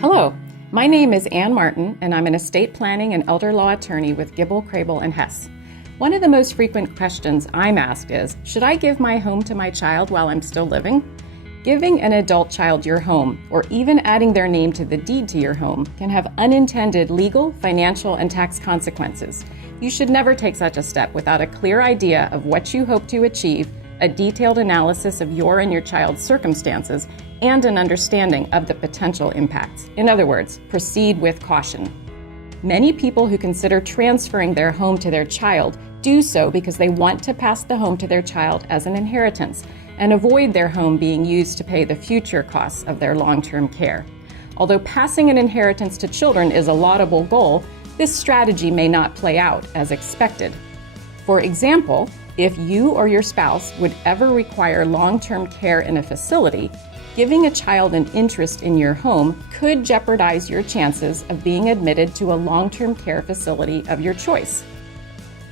Hello, my name is Ann Martin, and I'm an estate planning and elder law attorney with Gibble, Crable, and Hess. One of the most frequent questions I'm asked is, should I give my home to my child while I'm still living? Giving an adult child your home, or even adding their name to the deed to your home, can have unintended legal, financial, and tax consequences. You should never take such a step without a clear idea of what you hope to achieve, a detailed analysis of your and your child's circumstances, and an understanding of the potential impacts. In other words, proceed with caution. Many people who consider transferring their home to their child do so because they want to pass the home to their child as an inheritance and avoid their home being used to pay the future costs of their long-term care. Although passing an inheritance to children is a laudable goal, this strategy may not play out as expected. For example, if you or your spouse would ever require long-term care in a facility, giving a child an interest in your home could jeopardize your chances of being admitted to a long-term care facility of your choice.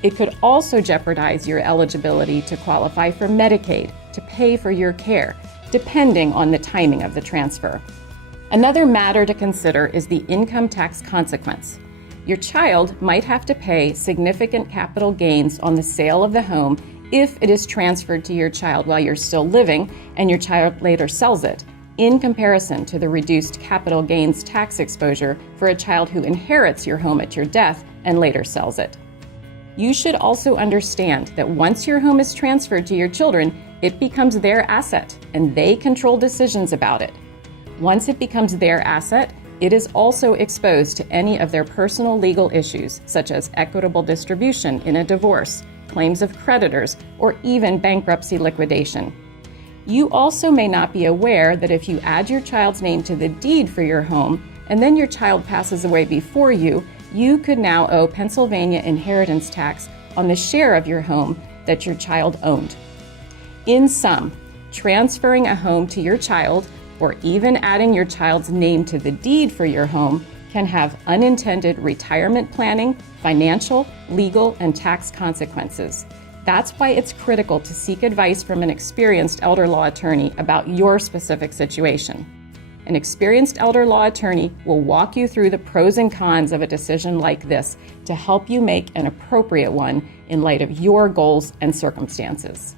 It could also jeopardize your eligibility to qualify for Medicaid to pay for your care, depending on the timing of the transfer. Another matter to consider is the income tax consequence. Your child might have to pay significant capital gains on the sale of the home if it is transferred to your child while you're still living and your child later sells it, in comparison to the reduced capital gains tax exposure for a child who inherits your home at your death and later sells it. You should also understand that once your home is transferred to your children, it becomes their asset and they control decisions about it. Once it becomes their asset, it is also exposed to any of their personal legal issues, such as equitable distribution in a divorce, claims of creditors, or even bankruptcy liquidation. You also may not be aware that if you add your child's name to the deed for your home, and then your child passes away before you, you could now owe Pennsylvania inheritance tax on the share of your home that your child owned. In sum, transferring a home to your child, or even adding your child's name to the deed for your home, can have unintended retirement planning, financial, legal, and tax consequences. That's why it's critical to seek advice from an experienced elder law attorney about your specific situation. An experienced elder law attorney will walk you through the pros and cons of a decision like this to help you make an appropriate one in light of your goals and circumstances.